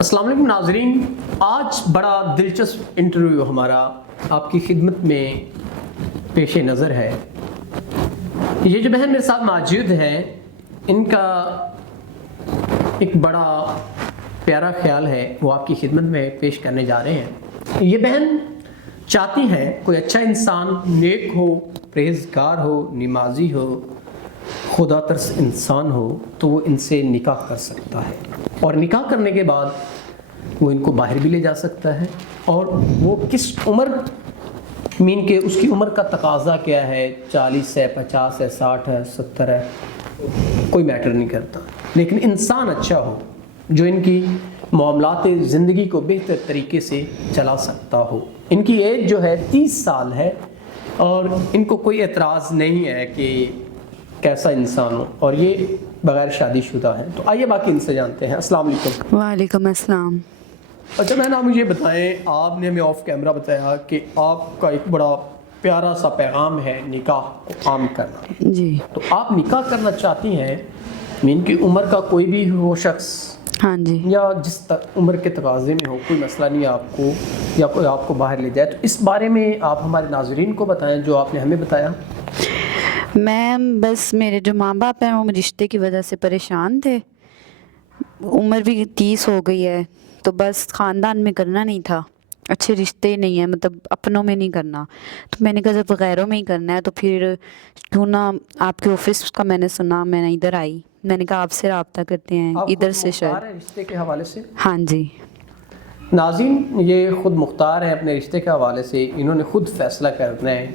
السلام علیکم ناظرین، آج بڑا دلچسپ انٹرویو ہمارا آپ کی خدمت میں پیش نظر ہے۔ یہ جو بہن میرے ساتھ موجود ہے، ان کا ایک بڑا پیارا خیال ہے، وہ آپ کی خدمت میں پیش کرنے جا رہے ہیں۔ یہ بہن چاہتی ہیں کوئی اچھا انسان نیک ہو، پرہیزگار ہو، نمازی ہو، خدا ترس انسان ہو تو وہ ان سے نکاح کر سکتا ہے، اور نکاح کرنے کے بعد وہ ان کو باہر بھی لے جا سکتا ہے۔ اور وہ کس عمر مین کے اس کی عمر کا تقاضا کیا ہے، 40 ہے، 50 ہے، 60 ہے، 70 ہے، کوئی میٹر نہیں کرتا، لیکن انسان اچھا ہو جو ان کی معاملات زندگی کو بہتر طریقے سے چلا سکتا ہو۔ ان کی ایج جو ہے 30 سال ہے، اور ان کو کوئی اعتراض نہیں ہے کہ کیسا انسان ہو، اور یہ بغیر شادی شدہ ہے۔ تو آئیے باقی ان سے جانتے ہیں۔ السلام علیکم۔ وعلیکم السلام۔ اچھا بہن، آپ مجھے بتائیں، آپ نے ہمیں آف کیمرہ بتایا کہ آپ کا ایک بڑا پیارا سا پیغام ہے نکاح کو عام کرنا۔ جی تو آپ نکاح کرنا چاہتی ہیں، ان کی عمر کا کوئی بھی وہ شخص ہاں جی، یا جس عمر کے تقاضے میں ہو، کوئی مسئلہ نہیں آپ کو، یا کوئی آپ کو باہر لے جائے، تو اس بارے میں آپ ہمارے ناظرین کو بتائیں جو آپ نے ہمیں بتایا۔ میں بس میرے جو ماں باپ ہیں وہ رشتے کی وجہ سے پریشان تھے، عمر بھی 30 ہو گئی ہے، تو بس خاندان میں کرنا نہیں تھا، اچھے رشتے نہیں ہیں، مطلب اپنوں میں نہیں کرنا۔ تو میں نے کہا جب غیروں میں ہی کرنا ہے تو پھر کیوں نہ آپ کے آفس کا میں نے سنا، میں نے ادھر آئی، میں نے کہا آپ سے رابطہ کرتے ہیں آپ ادھر خود سے مختار شاید۔ ہیں رشتے کے حوالے سے؟ ہاں جی ناظرین، یہ خود مختار ہیں اپنے رشتے کے حوالے سے، انہوں نے خود فیصلہ کرنا ہے۔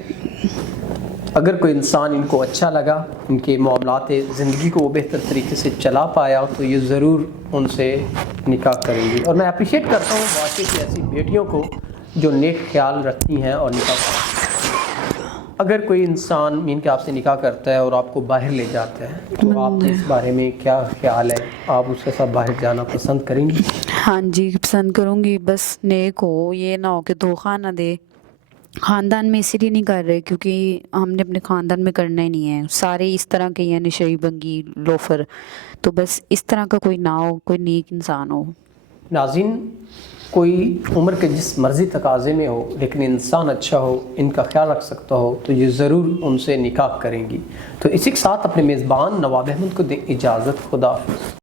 اگر کوئی انسان ان کو اچھا لگا، ان کے معاملات زندگی کو وہ بہتر طریقے سے چلا پایا، تو یہ ضرور ان سے نکاح کریں گی۔ اور میں اپریشیٹ کرتا ہوں واقعی کی ایسی بیٹیوں کو جو نیک خیال رکھتی ہیں اور نکاح کرتی ہیں۔ اگر کوئی انسان مین کے آپ سے نکاح کرتا ہے اور آپ کو باہر لے جاتا ہے، تو آپ کے اس بارے میں کیا خیال ہے؟ آپ اس کے ساتھ باہر جانا پسند کریں گی؟ ہاں جی پسند کروں گی، بس نیک ہو، یہ نہ ہو کہ دھوکہ نہ دے۔ خاندان میں اسی لیے نہیں کر رہے کیونکہ ہم نے اپنے خاندان میں کرنا ہی نہیں ہے، سارے اس طرح کے ہیں، نشئی بنگی لوفر، تو بس اس طرح کا کوئی نہ ہو، کوئی نیک انسان ہو۔ ناظرین، کوئی عمر کے جس مرضی تقاضے میں ہو لیکن انسان اچھا ہو، ان کا خیال رکھ سکتا ہو، تو یہ ضرور ان سے نکاح کریں گی۔ تو اسی کے ساتھ اپنے میزبان نواب احمد کو دیں اجازت۔ خدا حافظ۔